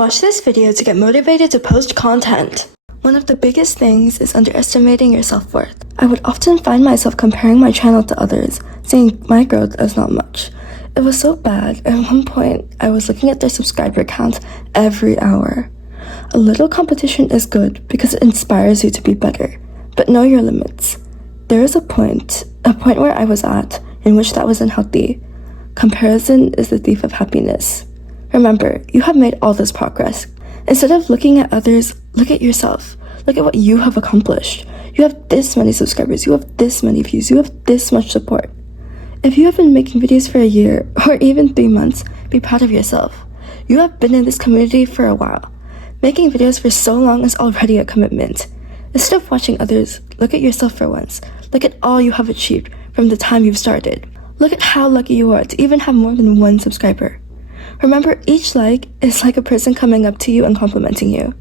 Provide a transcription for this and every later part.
Watch this video to get motivated to post content. One of the biggest things is underestimating your self-worth. I would often find myself comparing my channel to others, seeing my growth as not much. It was so bad, at one point, I was looking at their subscriber count every hour. A little competition is good because it inspires you to be better, but know your limits. There is a point where I was at, in which that was unhealthy. Comparison is the thief of happiness. Remember, you have made all this progress. Instead of looking at others, look at yourself. Look at what you have accomplished. You have this many subscribers, you have this many views, you have this much support. If you have been making videos for a year, or even 3 months, be proud of yourself. You have been in this community for a while. Making videos for so long is already a commitment. Instead of watching others, look at yourself for once. Look at all you have achieved from the time you've started. Look at how lucky you are to even have more than 1 subscriber. Remember, each like is like a person coming up to you and complimenting you.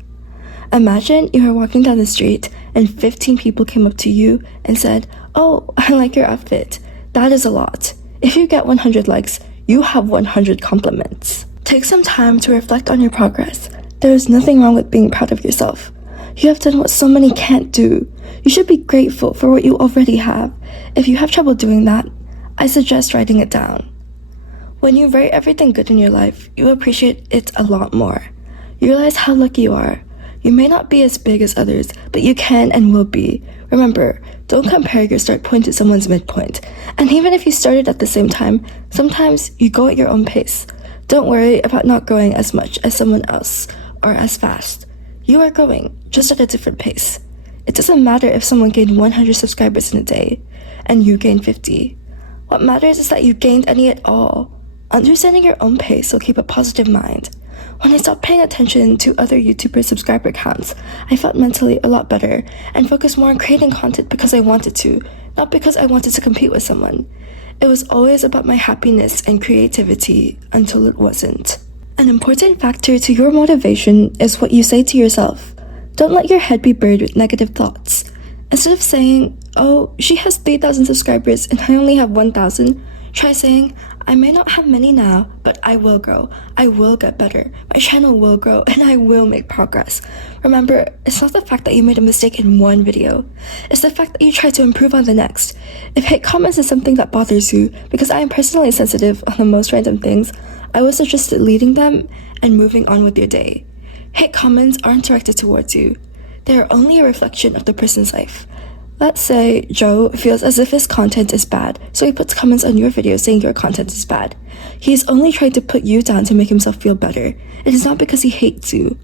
Imagine you are walking down the street and 15 people came up to you and said, "Oh, I like your outfit." That is a lot. If you get 100 likes, you have 100 compliments. Take some time to reflect on your progress. There is nothing wrong with being proud of yourself. You have done what so many can't do. You should be grateful for what you already have. If you have trouble doing that, I suggest writing it down. When you write everything good in your life, you appreciate it a lot more. You realize how lucky you are. You may not be as big as others, but you can and will be. Remember, don't compare your start point to someone's midpoint. And even if you started at the same time, sometimes you go at your own pace. Don't worry about not growing as much as someone else or as fast. You are growing, just at a different pace. It doesn't matter if someone gained 100 subscribers in a day and you gained 50. What matters is that you gained any at all. Understanding your own pace will keep a positive mind. When I stopped paying attention to other YouTuber subscriber counts, I felt mentally a lot better and focused more on creating content because I wanted to, not because I wanted to compete with someone. It was always about my happiness and creativity until it wasn't. An important factor to your motivation is what you say to yourself. Don't let your head be buried with negative thoughts. Instead of saying, "Oh, she has 3,000 subscribers and I only have 1,000, try saying, "I may not have many now, but I will grow. I will get better. My channel will grow and I will make progress." Remember, it's not the fact that you made a mistake in one video. It's the fact that you try to improve on the next. If hate comments is something that bothers you, because I am personally sensitive on the most random things, I would suggest deleting them and moving on with your day. Hate comments aren't directed towards you. They are only a reflection of the person's life. Let's say Joe feels as if his content is bad, so he puts comments on your video saying your content is bad. He is only trying to put you down to make himself feel better. It is not because he hates you.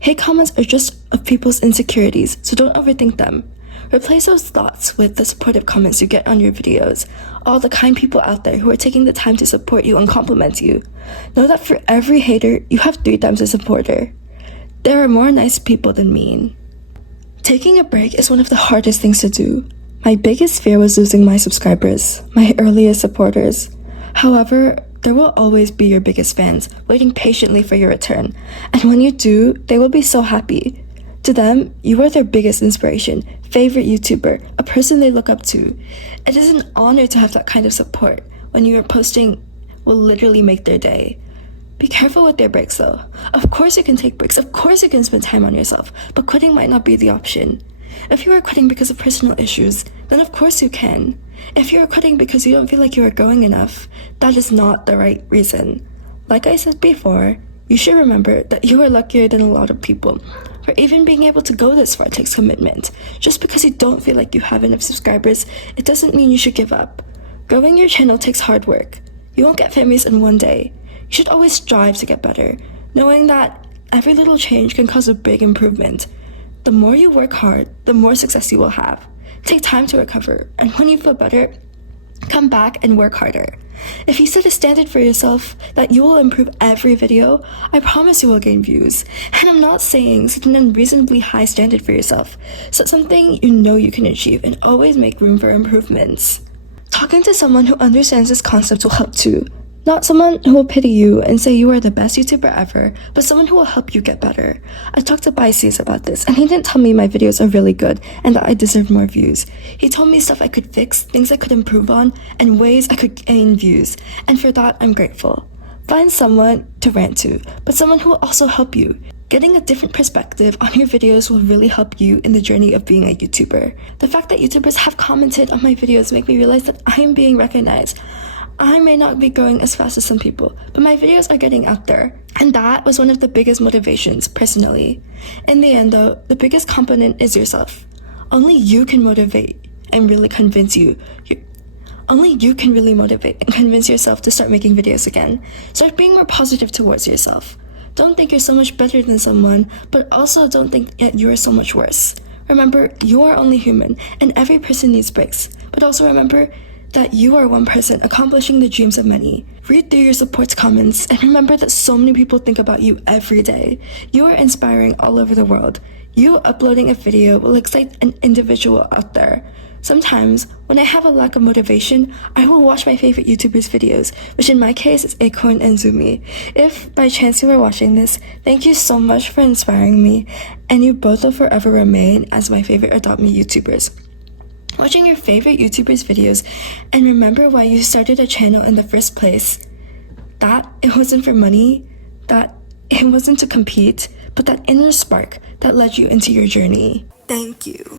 Hate comments are just of people's insecurities, so don't overthink them. Replace those thoughts with the supportive comments you get on your videos. All the kind people out there who are taking the time to support you and compliment you. Know that for every hater, you have 3 times a supporter. There are more nice people than mean. Taking a break is one of the hardest things to do. My biggest fear was losing my subscribers, my earliest supporters. However, there will always be your biggest fans, waiting patiently for your return. And when you do, they will be so happy. To them, you are their biggest inspiration, favorite YouTuber, a person they look up to. It is an honor to have that kind of support. When you are posting, will literally make their day. Be careful with their breaks though. Of course you can take breaks, of course you can spend time on yourself, but quitting might not be the option. If you are quitting because of personal issues, then of course you can. If you are quitting because you don't feel like you are growing enough, that is not the right reason. Like I said before, you should remember that you are luckier than a lot of people. For even being able to go this far takes commitment. Just because you don't feel like you have enough subscribers, it doesn't mean you should give up. Growing your channel takes hard work. You won't get famous in one day. You should always strive to get better, knowing that every little change can cause a big improvement. The more you work hard, the more success you will have. Take time to recover, and when you feel better, come back and work harder. If you set a standard for yourself that you will improve every video, I promise you will gain views. And I'm not saying set an unreasonably high standard for yourself. Set something you know you can achieve and always make room for improvements. Talking to someone who understands this concept will help too. Not someone who will pity you and say you are the best YouTuber ever, but someone who will help you get better. I talked to Pisces about this, and he didn't tell me my videos are really good and that I deserve more views. He told me stuff I could fix, things I could improve on, and ways I could gain views, and for that I'm grateful. Find someone to rant to, but someone who will also help you. Getting a different perspective on your videos will really help you in the journey of being a YouTuber. The fact that YouTubers have commented on my videos make me realize that I am being recognized. I may not be growing as fast as some people, but my videos are getting out there. And that was one of the biggest motivations, personally. In the end though, the biggest component is yourself. Only you can motivate and really convince you. Only you can really motivate and convince yourself to start making videos again. Start being more positive towards yourself. Don't think you're so much better than someone, but also don't think that you are so much worse. Remember, you are only human, and every person needs breaks. But also remember that you are one person accomplishing the dreams of many. Read through your support comments, and remember that so many people think about you every day. You are inspiring all over the world. You uploading a video will excite an individual out there. Sometimes, when I have a lack of motivation, I will watch my favorite YouTubers' videos, which in my case is Acorn and Zumi. If by chance you are watching this, thank you so much for inspiring me, and you both will forever remain as my favorite Adopt Me YouTubers. Watching your favorite YouTubers' videos and remember why you started a channel in the first place. That it wasn't for money, that it wasn't to compete, but that inner spark that led you into your journey. Thank you.